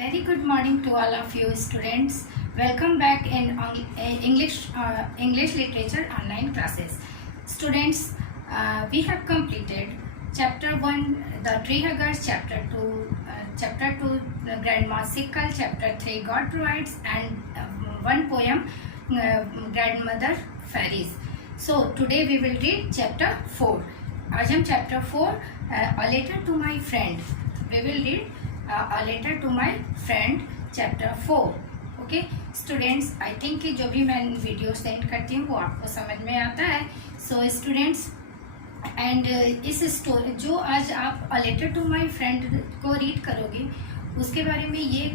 Very good morning to all of you students. Welcome back in English Literature online classes. Students, we have completed chapter 1 the tree huggers, chapter 2 grandma sickle, chapter 3 God provides, and one poem grandmother fairies. So today we will read chapter 4. आज हम chapter 4 a letter to my friend we will read a letter to my friend chapter 4. Okay students, I think कि जो भी मैं video send करती हूँ वो आपको समझ में आता है. सो स्टूडेंट्स, एंड इस स्टोरी जो आज आप a letter to my friend को रीड करोगे उसके बारे में ये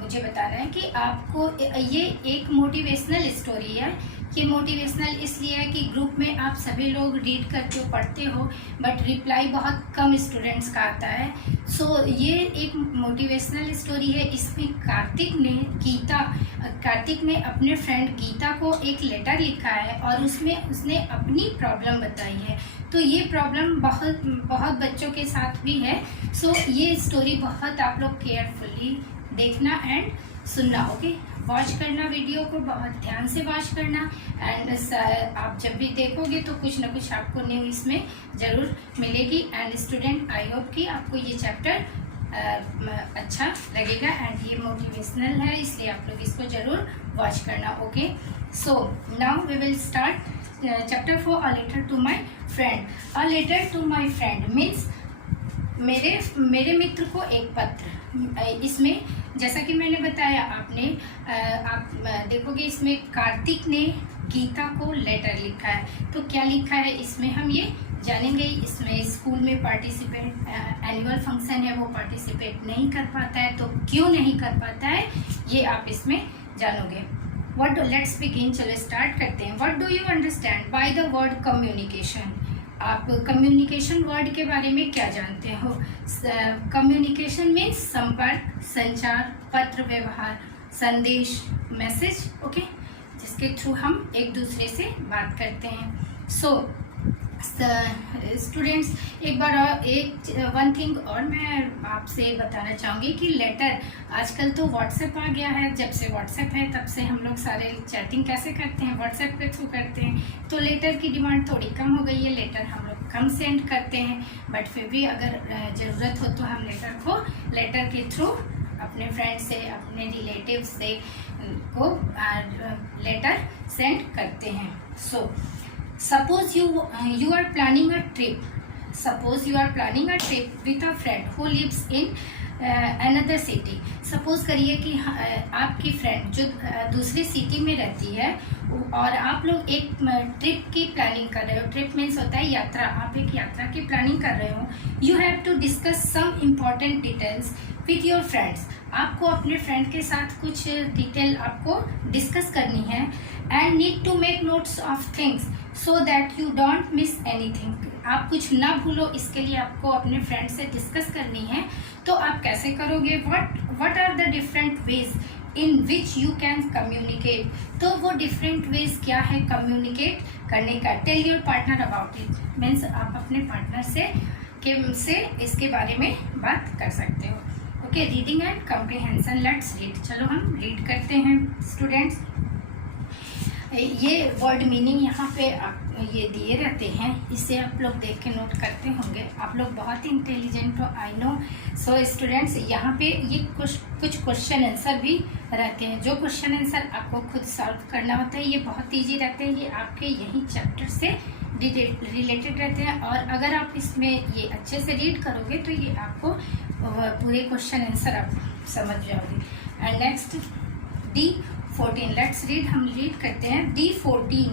मुझे बताना है कि आपको ये एक मोटिवेशनल स्टोरी है. ये मोटिवेशनल इसलिए है कि ग्रुप में आप सभी लोग रीड करते हो, पढ़ते हो, बट रिप्लाई बहुत कम स्टूडेंट्स का आता है. सो ये एक मोटिवेशनल स्टोरी है. इसमें कार्तिक ने अपने फ्रेंड गीता को एक लेटर लिखा है और उसमें उसने अपनी प्रॉब्लम बताई है. तो ये प्रॉब्लम बहुत बच्चों के साथ भी है. सो ये स्टोरी बहुत आप लोग केयरफुली देखना एंड सुनना. ओके, वॉच करना, वीडियो को बहुत ध्यान से वॉच करना. एंड आप जब भी देखोगे तो कुछ ना कुछ आपको न्यू इसमें जरूर मिलेगी. एंड स्टूडेंट, आई होप कि आपको ये चैप्टर अच्छा लगेगा. एंड ये मोटिवेशनल है, इसलिए आप लोग इसको जरूर वॉच करना. Okay, so now we will start chapter 4 a letter to my friend. A letter to my friend means मेरे मित्र को एक पत्र. इसमें जैसा कि मैंने बताया आप देखोगे इसमें कार्तिक ने गीता को लेटर लिखा है. तो क्या लिखा है इसमें हम ये जानेंगे. इसमें स्कूल में पार्टिसिपेट एनुअल फंक्शन है वो पार्टिसिपेट नहीं कर पाता है. तो क्यों नहीं कर पाता है ये आप इसमें जानोगे. Let's begin. चलो स्टार्ट करते हैं. What do you understand by the word communication. आप कम्युनिकेशन वर्ड के बारे में क्या जानते हो. कम्युनिकेशन मीन्स संपर्क, संचार, पत्र व्यवहार, संदेश, मैसेज. ओके, जिसके थ्रू हम एक दूसरे से बात करते हैं. सो स्टूडेंट्स, एक बार वन थिंग और मैं आपसे बताना चाहूँगी कि लेटर आजकल तो व्हाट्सएप आ गया है. जब से व्हाट्सएप है तब से हम लोग सारे चैटिंग कैसे करते हैं, व्हाट्सएप के थ्रू करते हैं. तो लेटर की डिमांड थोड़ी कम हो गई है. लेटर हम लोग कम सेंड करते हैं, बट फिर भी अगर ज़रूरत हो तो हम लेटर के थ्रू अपने फ्रेंड से, अपने रिलेटिव से को लेटर सेंड करते हैं. सो suppose you are planning a trip. Suppose you are planning a trip with a friend who lives in another city. Suppose करिए कि आपकी फ्रेंड जो दूसरी सिटी में रहती है और आप लोग एक ट्रिप की प्लानिंग कर रहे हो. ट्रिप मीन्स होता है यात्रा. आप एक यात्रा की प्लानिंग कर रहे हो. You have to discuss some important details with your friends. आपको अपने फ्रेंड के साथ कुछ डिटेल आपको डिस्कस करनी है. And need to make notes of things so that you don't miss anything. आप कुछ ना भूलो, इसके लिए आपको अपने फ्रेंड से डिस्कस करनी है. तो आप कैसे करोगे. What are the different ways in which you can communicate. तो वो डिफरेंट वेज क्या है कम्युनिकेट करने का. Tell your partner about it means आप अपने पार्टनर से इसके बारे में बात कर सकते हो. Okay, reading and comprehension. Let's read. चलो हम रीड करते हैं. स्टूडेंट्स, ये वर्ड मीनिंग यहाँ पे ये दिए रहते हैं, इसे आप लोग देख के नोट करते होंगे. आप लोग बहुत इंटेलिजेंट हो, आई नो. सो स्टूडेंट्स, यहाँ पे ये कुछ क्वेश्चन आंसर भी रहते हैं. जो क्वेश्चन आंसर आपको खुद सॉल्व करना होता है ये बहुत ईजी रहते हैं. ये आपके यही चैप्टर से रिलेटेड रहते हैं. और अगर आप इसमें ये अच्छे से रीड करोगे तो ये आपको पूरे क्वेश्चन आंसर आप समझ जाओगे. And next D14. Let's read. हम रीड करते हैं D14.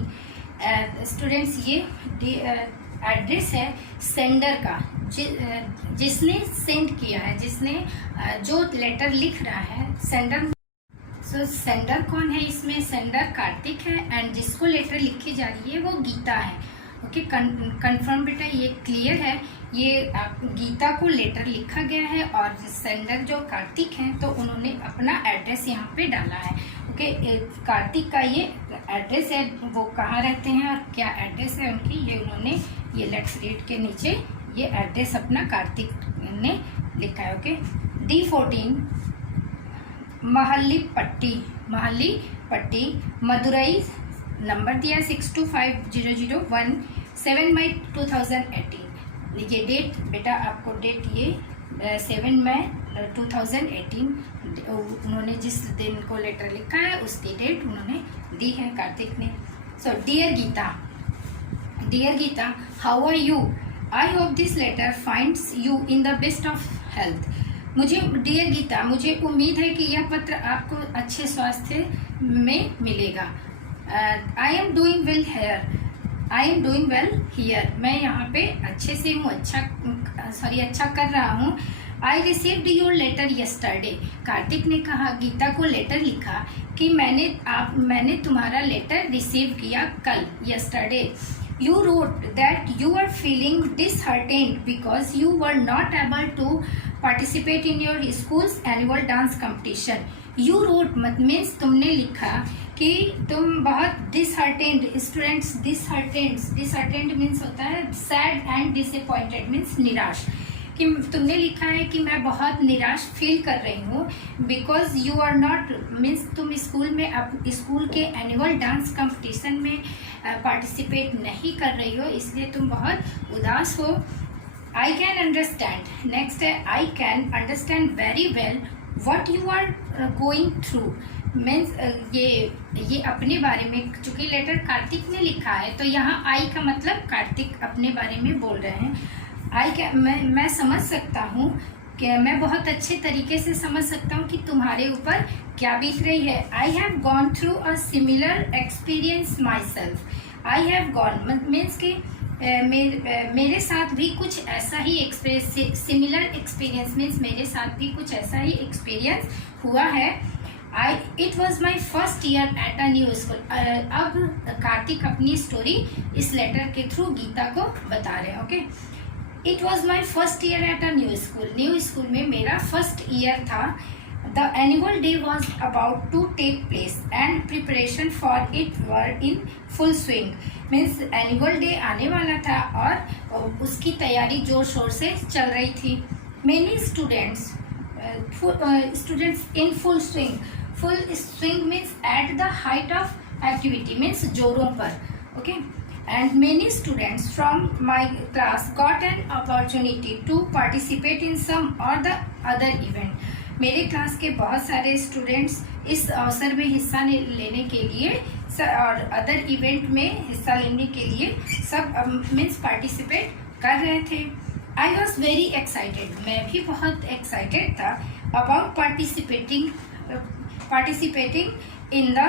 स्टूडेंट्स, ये एड्रेस है सेंडर का, जिसने सेंड किया है, जिसने जो लेटर लिख रहा है. सेंडर. सो सेंडर कौन है इसमें. सेंडर कार्तिक है एंड जिसको लेटर लिखी जा रही है वो गीता है. ओके, कंफर्म बेटा, ये क्लियर है. ये गीता को लेटर लिखा गया है और सेंडर जो कार्तिक हैं तो उन्होंने अपना एड्रेस यहाँ पे डाला है. ओके, कार्तिक का ये एड्रेस है, वो कहाँ रहते हैं और क्या एड्रेस है उनकी, ये उन्होंने ये लेट्स रीड के नीचे ये एड्रेस अपना कार्तिक ने लिखा है. ओके, D14 महल्ली पट्टी मदुरई, नंबर दिया 625001 7 मई 2018। ये डेट बेटा आपको डेट ये 7 मई 2018 उन्होंने जिस दिन को लेटर लिखा है उसकी डेट उन्होंने दी है कार्तिक ने। So dear Geeta, how are you? I hope this letter finds you in the best of health. Dear Geeta, मुझे उम्मीद है कि यह पत्र आपको अच्छे स्वास्थ्य में मिलेगा। I am doing well here. मैं यहाँ पे अच्छे से हूँ, अच्छा कर रहा हूँ। I received your letter yesterday. Kartik ने कहा गीता को लेटर लिखा कि मैंने तुम्हारा लेटर रिसीव किया कल, yesterday. You wrote that you were feeling disheartened because you were not able to participate in your school's annual dance competition. You wrote means तुमने लिखा कि तुम बहुत disheartened, students disheartened means होता है sad and disappointed means निराश, कि तुमने लिखा है कि मैं बहुत निराश फील कर रही हूँ because you are not means तुम स्कूल के एनुअल डांस कंपटीशन में पार्टिसिपेट नहीं कर रही हो, इसलिए तुम बहुत उदास हो। आई कैन अंडरस्टैंड, नेक्स्ट है I can understand very well what you are going through means ये अपने बारे में, चूंकि लेटर कार्तिक ने लिखा है तो यहाँ आई का मतलब कार्तिक अपने बारे में बोल रहे हैं। मैं समझ सकता हूँ कि मैं बहुत अच्छे तरीके से समझ सकता हूँ कि तुम्हारे ऊपर क्या बीत रही है। I have gone through a similar experience my self. I have gone means कि मेरे साथ भी कुछ ऐसा ही सिमिलर एक्सपीरियंस मीन्स मेरे साथ भी कुछ ऐसा ही एक्सपीरियंस हुआ है। It was my first year at a new school. अब कार्तिक अपनी स्टोरी इस लेटर के थ्रू गीता को बता रहे हैं। Okay, it was my first year at a new school में मेरा फर्स्ट ईयर था। The annual day was about to take place and preparation for it were in full swing means annual day आने वाला था और उसकी तैयारी जोर शोर से चल रही थी। Many students in full swing means at the height of activity means जोरों पर। Okay, and many students from my class got an opportunity to participate in some or the other event. मेरे क्लास के बहुत सारे students इस अवसर में हिस्सा लेने के लिए और अदर इवेंट में हिस्सा लेने के लिए सब मीन्स पार्टिसिपेट कर रहे थे। आई वॉज वेरी एक्साइटेड, मैं भी बहुत एक्साइटेड था about participating in the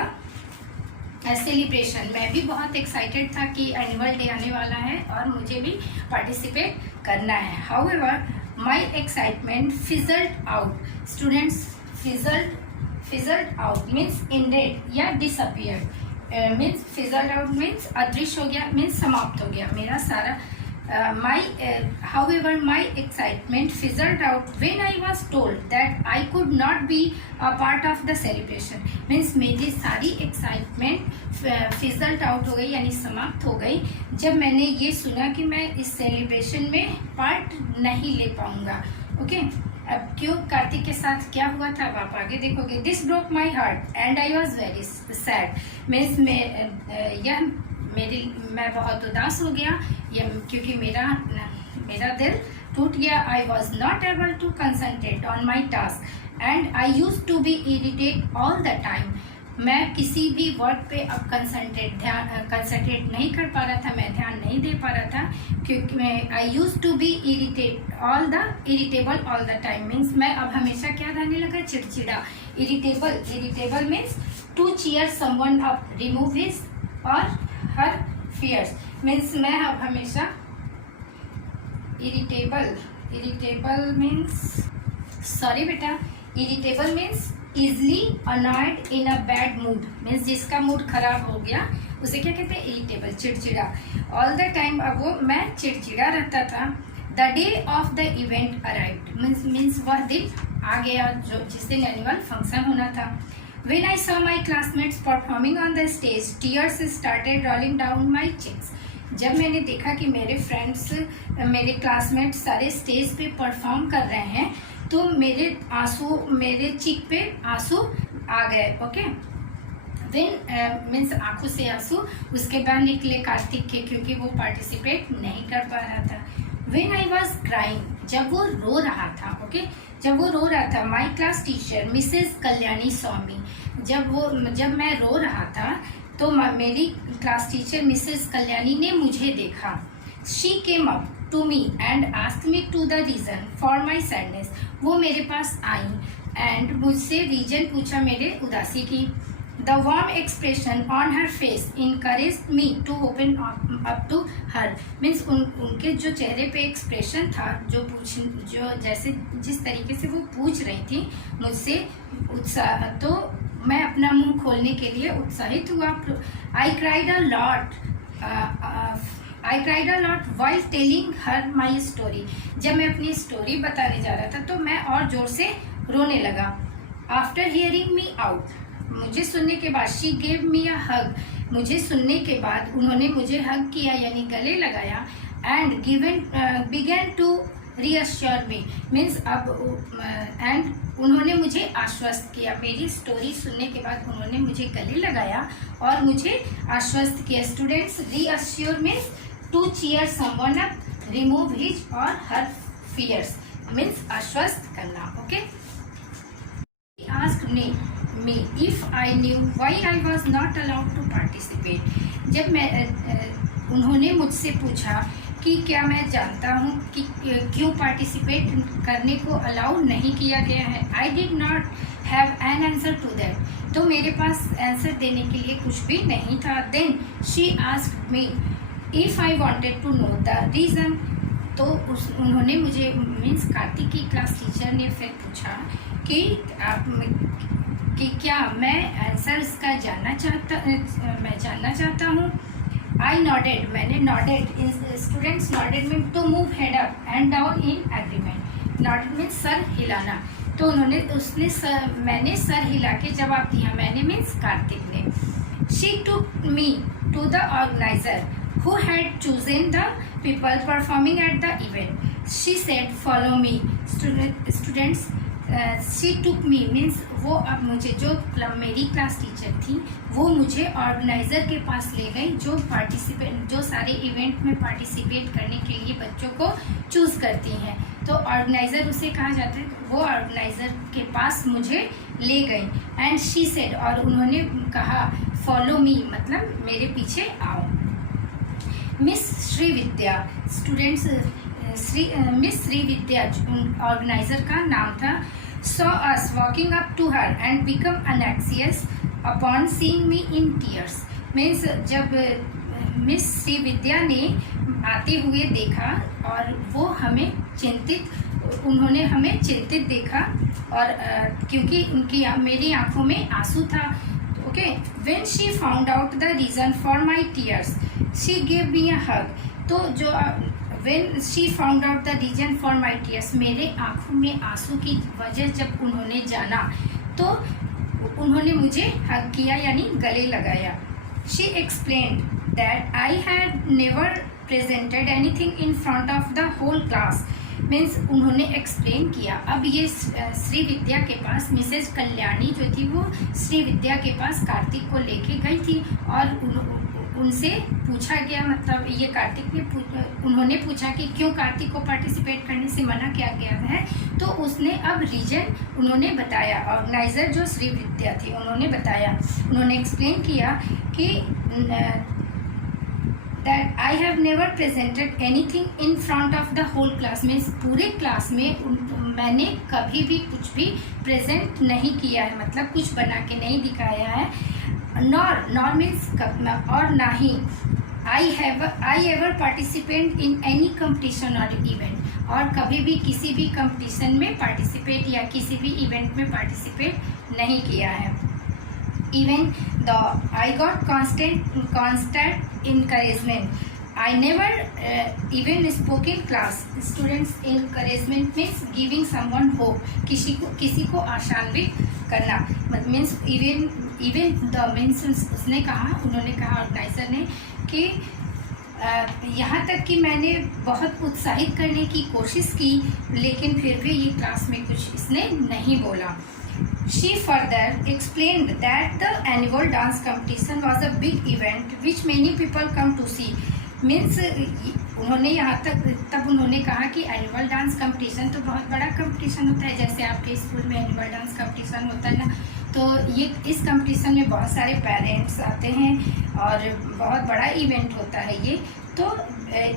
celebration. मैं भी बहुत एक्साइटेड था कि एनुअल डे आने वाला है और मुझे भी पार्टिसिपेट करना है। However my excitement fizzled out. Students fizzled out means ended या disappeared means fizzled out means अदृश्य हो गया मीन्स समाप्त हो गया मेरा सारा। However, my excitement fizzled out when I was told that I could not be a part of the celebration. Means मेरी सारी excitement fizzled out हो गई यानी समाप्त हो गई जब मैंने ये सुना कि मैं इस celebration में part नहीं ले पाऊंगा। ओके, अब क्यों कार्तिक के साथ क्या हुआ था आप आगे देखोगे। This broke my heart and I was very sad. Means मैं बहुत उदास हो गया क्योंकि मेरा दिल टूट गया। I was not able to concentrate on my task and I use to be irritate all the time. मैं किसी भी वर्ड पे अब कंसंट्रेट नहीं कर पा रहा था, मैं ध्यान नहीं दे पा रहा था क्योंकि I use to be irritable all the time means मैं अब हमेशा क्या रहने लगा, चिड़चिड़ा। Irritable means to cheer someone up, remove his और हर फियर्स मीन्स मैं अब हमेशा irritable means easily annoyed in a bad mood means जिसका मूड खराब हो गया उसे क्या कहते हैं, इरिटेबल, चिड़चिड़ा। ऑल द टाइम अब वो मैं चिड़चिड़ा रहता था। The day of the event arrived means वह दिन आ गया जिस दिन एनुअल फंक्शन होना था। When I saw my classmates performing on the stage, tears started rolling down my cheeks. जब मैंने देखा कि मेरे क्लासमेट्स सारे स्टेज पे परफॉर्म कर रहे हैं तो मेरे चीक पे आंसू आ गए। ओके, देन मीन्स आंखों से आंसू उसके बाद निकले कार्तिक के, क्योंकि वो पार्टिसिपेट नहीं कर पा रहा था। When I was crying, जब वो रो रहा था, ओके, जब वो रो रहा था, my class teacher Mrs Kalyani Swami, जब मैं रो रहा था तो मेरी क्लास टीचर मिसेस कल्याणी ने मुझे देखा। She came up to me and asked me to the reason for my sadness, वो मेरे पास आई एंड मुझसे रीजन पूछा मेरे उदासी की। The warm expression on her face encouraged me to open up to her. Means उनके जो चेहरे पे एक्सप्रेशन था, जो जैसे जिस तरीके से वो पूछ रही थी मुझसे उत्साह, तो मैं अपना मुंह खोलने के लिए उत्साहित हुआ। I cried a lot while telling her my story. जब मैं अपनी स्टोरी बताने जा रहा था तो मैं और जोर से रोने लगा। After hearing me out, मुझे सुनने के बाद, शी गेव मी अ हग, मुझे सुनने के बाद उन्होंने मुझे हग किया यानी गले लगाया। And began to reassure me, means and उन्होंने मुझे आश्वस्त किया। मेरी स्टोरी सुनने के बाद उन्होंने मुझे गले लगाया और मुझे आश्वस्त किया। Students, reassure means to cheer someone up, remove his और हर फियर्स, मीन्स आश्वस्त करना। Okay, asked me if I knew why I was not allowed to participate. जब उन्होंने मुझसे पूछा कि क्या मैं जानता हूँ कि क्यों पार्टिसिपेट करने को अलाउ नहीं किया गया है। I did not have an answer to that. तो मेरे पास आंसर देने के लिए कुछ भी नहीं था। Then she asked me if I wanted to know the reason. तो उन्होंने मुझे, मीन्स कार्तिक की क्लास टीचर ने फिर पूछा कि क्या मैं आंसर इसका जानना चाहता हूँ। आई नॉडेड, मैंने nodded, students nodded mean to move head up and down in agreement. Nodded mean सर हिलाना, तो मैंने सर हिला के जवाब दिया। मैंने मीन्स कार्तिक ने। She took me to the organiser who had chosen the people performing at the event. She said, "Follow me." Students, she took me means वो अब मुझे, जो मेरी क्लास टीचर थी वो मुझे ऑर्गेनाइजर के पास ले गई, जो सारे इवेंट में पार्टिसिपेट करने के लिए बच्चों को चूज करती हैं, तो ऑर्गेनाइजर उसे कहा जाता है। वो ऑर्गेनाइजर के पास मुझे ले गई। एंड शी सेड, और उन्होंने कहा फॉलो मी, मतलब मेरे पीछे आओ। Miss Shri Vidya, students, Miss Shri Vidya organiser का नाम था। Saw us walking up to her and become anxious upon seeing me in tears. Means जब मिस श्री विद्या ने आते हुए देखा और वो उन्होंने हमें चिंतित देखा, और क्योंकि मेरी आंखों में आंसू था। Okay, when she found out the reason for my tears she give me a hug. तो जो when she found out the reason for my tears, मेरे आंखों में आंसू की वजह जब उन्होंने जाना तो उन्होंने मुझे हग किया यानी गले लगाया। She explained that I had never presented anything in front of the whole class. Means उन्होंने एक्सप्लेन किया। अब ये श्री विद्या के पास, मिसेज कल्याणी जो थी वो श्री विद्या के पास कार्तिक को लेके गई थी और उनसे पूछा गया, मतलब ये कार्तिक ने उन्होंने पूछा कि क्यों कार्तिक को पार्टिसिपेट करने से मना किया गया है। तो उसने अब रीजन उन्होंने बताया, ऑर्गेनाइजर जो श्री विद्या थी उन्होंने बताया, उन्होंने एक्सप्लेन किया कि that I have never presented anything in front of the whole class, means पूरे क्लास में मैंने कभी भी कुछ भी प्रेजेंट नहीं किया है, मतलब कुछ बना के नहीं दिखाया है। नॉर मीन्स और ना ही I ever participate in any competition और इवेंट, और कभी भी किसी भी कंपटीशन में पार्टिसिपेट या किसी भी इवेंट में पार्टिसिपेट नहीं किया है। Even though I got constant encouragement, I never even spoke in class. Students, encouragement means giving someone hope. किसी को आशान्वित करना, means even the means उन्होंने कहा ऑर्गेनाइजर ने कि यहाँ तक कि मैंने बहुत उत्साहित करने की कोशिश की, लेकिन फिर भी ये क्लास में कुछ इसने नहीं बोला। She further explained that the annual dance competition was a big event which many people come to see. Means उन्होंने यहाँ तब उन्होंने कहा कि एनुअल डांस कंपटीशन तो बहुत बड़ा कंपटीशन होता है, जैसे आपके स्कूल में एनुअल डांस कंपटीशन होता है ना, तो ये इस कंपटीशन में बहुत सारे पेरेंट्स आते हैं और बहुत बड़ा इवेंट होता है ये। तो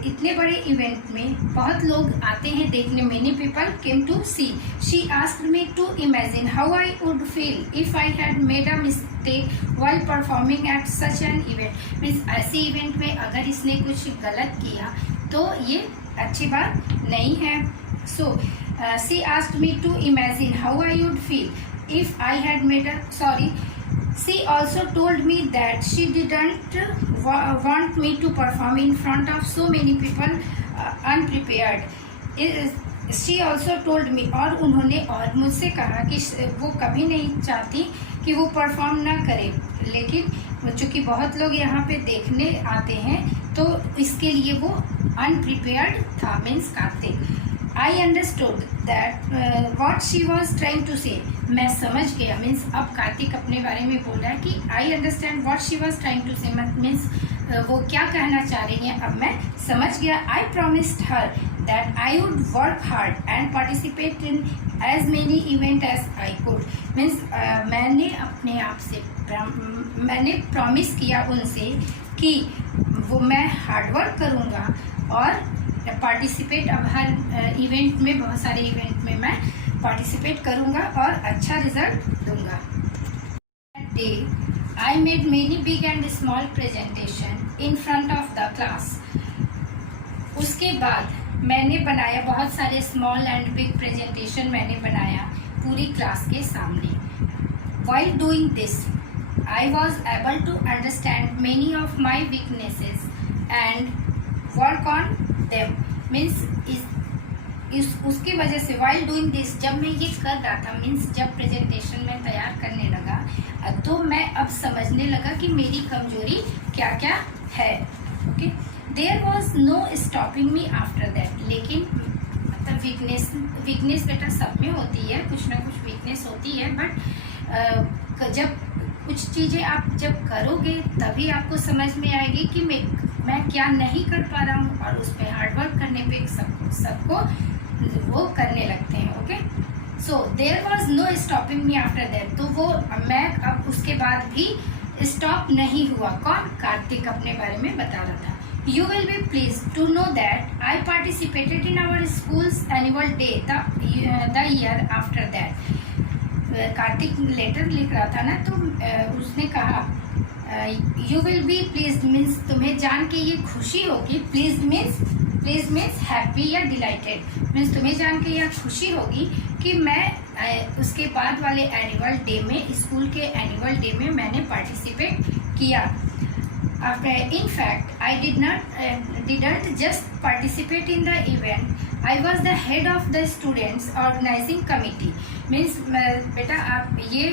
इतने बड़े इवेंट में बहुत लोग आते हैं देखने, many people came to see. She asked me to imagine how I would feel if I had made a mistake while performing at such an event. Means ऐसे इवेंट में अगर इसने कुछ गलत किया तो ये अच्छी बात नहीं है। So she asked me to imagine how I would feel if I had made a She also told me that she didn't want me to perform in front of so many people unprepared. She also told me, और उन्होंने और मुझसे कहा कि वो कभी नहीं चाहती कि वो परफॉर्म ना करे, लेकिन चूँकि बहुत लोग यहाँ पे देखने आते हैं तो इसके लिए वो अनप्रिपेयर्ड था। Means Kartik I understood that what she was trying to say. मैं समझ गया। मीन्स अब कार्तिक अपने बारे में बोल रहा है कि I understand what she was trying to say. Means वो क्या कहना चाह रही है अब मैं समझ गया। I promised her that I would work hard and participate in as many events as I could. Means मैंने अपने आप से मैंने प्रॉमिस किया उनसे कि वो मैं हार्डवर्क करूँगा और पार्टिसिपेट, अब हर इवेंट में, बहुत सारे इवेंट में मैं पार्टिसिपेट करूंगा और अच्छा रिजल्ट दूंगा। That day, I made many big and small presentation in front of the class. उसके बाद मैंने बनाया बहुत सारे स्मॉल एंड बिग प्रेजेंटेशन मैंने बनाया पूरी क्लास के सामने। While doing this, I was able to understand many of my weaknesses and work on them. Means उसकी वजह से while doing this, जब मैं ये कर रहा था, मीन्स जब प्रेजेंटेशन में तैयार करने लगा तो मैं अब समझने लगा कि मेरी कमजोरी क्या क्या है। Okay, there was no stopping me after that. लेकिन मतलब वीकनेस बेटा सब में होती है, कुछ ना कुछ वीकनेस होती है, बट जब कुछ चीज़ें आप जब करोगे तभी आपको समझ में आएगी कि मैं क्या नहीं कर पा रहा हूँ, और उस पर हार्डवर्क करने पे सबको वो करने लगते हैं। Okay, so there was no stopping me after that. तो वो मैं अब उसके बाद भी स्टॉप नहीं हुआ। कौन? कार्तिक अपने बारे में बता रहा था। You will be pleased to know that I participated in our school's annual day the year after that. Kartik letter लिख रहा था ना, तो उसने कहा you will be pleased means तुम्हें जान के ये खुशी होगी। प्लीज मीन्स हैप्पी या डिलाइटेड। मीन्स तुम्हें जान के यह खुशी होगी कि मैं उसके बाद वाले एनुअल डे में, स्कूल के एनुअल डे में मैंने पार्टिसिपेट किया। In fact, I didn't just participate in the event. I was the head of the students organizing committee. Means बेटा आप ये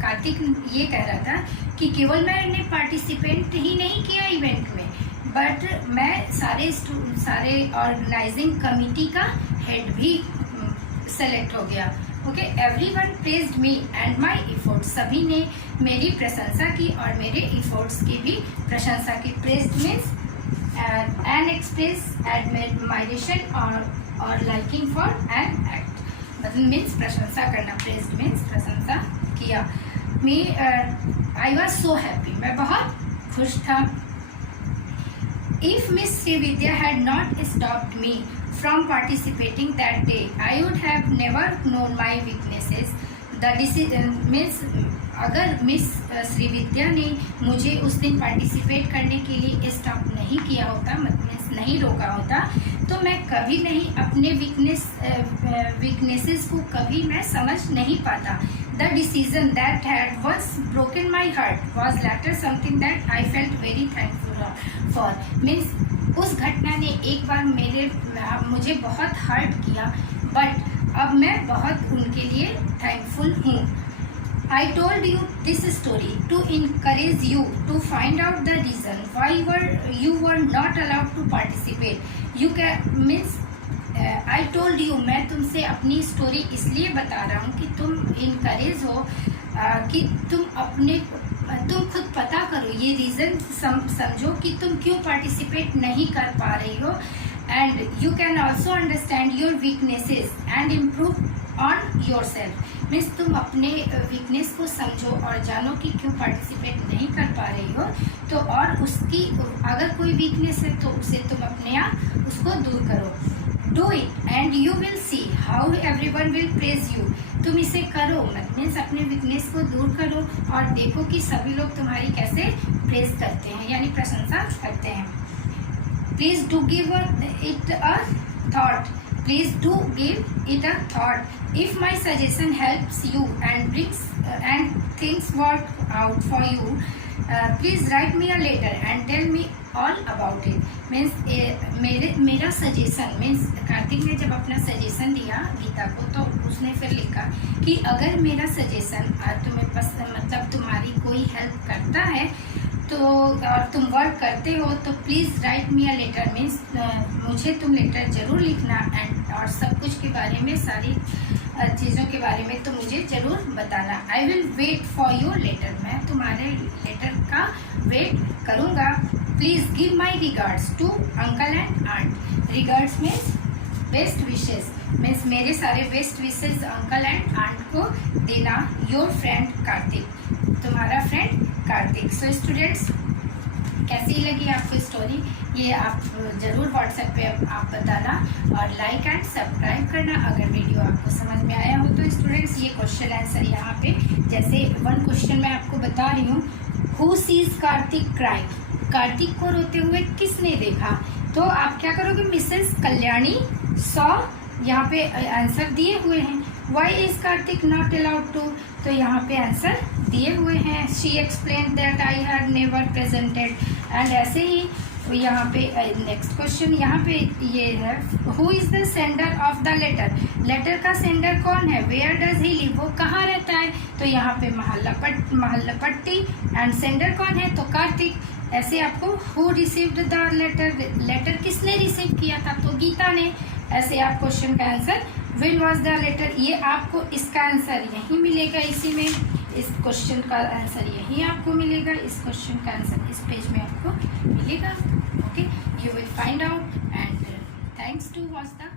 कार्तिक ये कह रहा था कि केवल मैंने पार्टिसिपेट ही नहीं किया इवेंट में, बट मैं सारे ऑर्गेनाइजिंग कमिटी का हेड भी सेलेक्ट हो गया। Okay, everyone praised me and my efforts. सभी ने मेरी प्रशंसा की और मेरे एफर्ट्स की भी प्रशंसा की। Praised means and express admiration और लाइकिंग फॉर एन एक्ट, मतलब मीन्स प्रशंसा करना। प्रेज्ड मीन्स प्रशंसा किया। आई वॉज सो हैप्पी, मैं बहुत खुश था। If miss Srividya had not stopped me from participating that day, I would have never known my weaknesses. The decision means अगर मिस श्रीविद्या ने मुझे उस दिन पार्टिसिपेट करने के लिए स्टॉप नहीं किया होता, मतलब नहीं रोका होता, तो मैं कभी नहीं अपने वीकनेसेस को कभी मैं समझ नहीं पाता। The decision that had once broken my heart was later something that I felt very thankful for. Means उस घटना ने एक बार मुझे बहुत हर्ट किया, बट अब मैं बहुत उनके लिए थैंकफुल हूँ। I told you this story to encourage you to find out the reason why you were not allowed to participate. You can means I told you, मैं तुमसे अपनी स्टोरी इसलिए बता रहा हूँ कि तुम इनकरेज हो, कि तुम खुद पता करो, ये रीज़न समझो कि तुम क्यों पार्टिसिपेट नहीं कर पा रही हो. And you can also understand your weaknesses and improve on your self. Means तुम अपने वीकनेस को समझो और जानो कि क्यों पार्टिसिपेट नहीं कर पा रही हो. तो और उसकी अगर कोई वीकनेस है तो उसे तुम अपने आप उसको दूर करो. Do it and you will see how everyone will praise you. तुम इसे करो, मीन्स अपने वीकनेस को दूर करो और देखो कि सभी लोग तुम्हारी कैसे प्रेज करते हैं, यानी प्रशंसा करते हैं. Please do give it a thought. Please do give it a thought. If my suggestion helps you and brings and things work out for you, please write me a letter and tell me all about it. Means मेरा suggestion, means Kartik ने जब अपना suggestion दिया गीता को तो उसने फिर लिखा कि अगर मेरा सजेशन तुम्हें मतलब तुम्हारी कोई हेल्प करता है तो और तुम वर्क करते हो तो please write me a letter. Means मुझे तुम लेटर ज़रूर लिखना एंड और सब कुछ के बारे में, सारी चीज़ों के बारे में तो मुझे ज़रूर बताना. I will wait for your letter. मैं तुम्हारे लेटर का वेट करूँगा. Please give my regards to uncle and aunt. Regards means best wishes. Means मेरे सारे best wishes uncle and aunt को देना. Your friend Kartik. तुम्हारा फ्रेंड कार्तिक. सो स्टूडेंट्स, कैसी लगी आपको स्टोरी ये आप ज़रूर व्हाट्सएप पे आप बताना और लाइक एंड सब्सक्राइब करना अगर वीडियो आपको समझ में आया हो. तो स्टूडेंट्स, ये क्वेश्चन आंसर यहाँ पे जैसे वन क्वेश्चन मैं आपको बता रही हूँ. Who seize Kartik crying. Kartik को रोते हुए किसने देखा. तो आप क्या करोगे, मिसेस कल्याणी सॉ, यहाँ पे आंसर दिए हुए हैं. Why is Kartik not allowed to. तो यहाँ पे आंसर दिए हुए हैं. She explain that I had never presented. And ऐसे ही यहाँ पे नेक्स्ट क्वेश्चन यहाँ पे ये है, who is the sender of the letter. Letter का सेंडर कौन है. Where does he live. वो कहाँ रहता है. तो यहाँ पे महल्लापट्टी. एंड सेंडर कौन है, तो कार्तिक. ऐसे आपको who received the letter. Letter किसने रिसीव किया था, तो गीता ने. ऐसे आप क्वेश्चन का answer when was the letter. ये आपको इसका आंसर यहीं मिलेगा, इसी में इस क्वेश्चन का आंसर यहीं आपको मिलेगा. इस क्वेश्चन का आंसर इस पेज में आपको मिलेगा. Okay, you will find out and thanks to watch the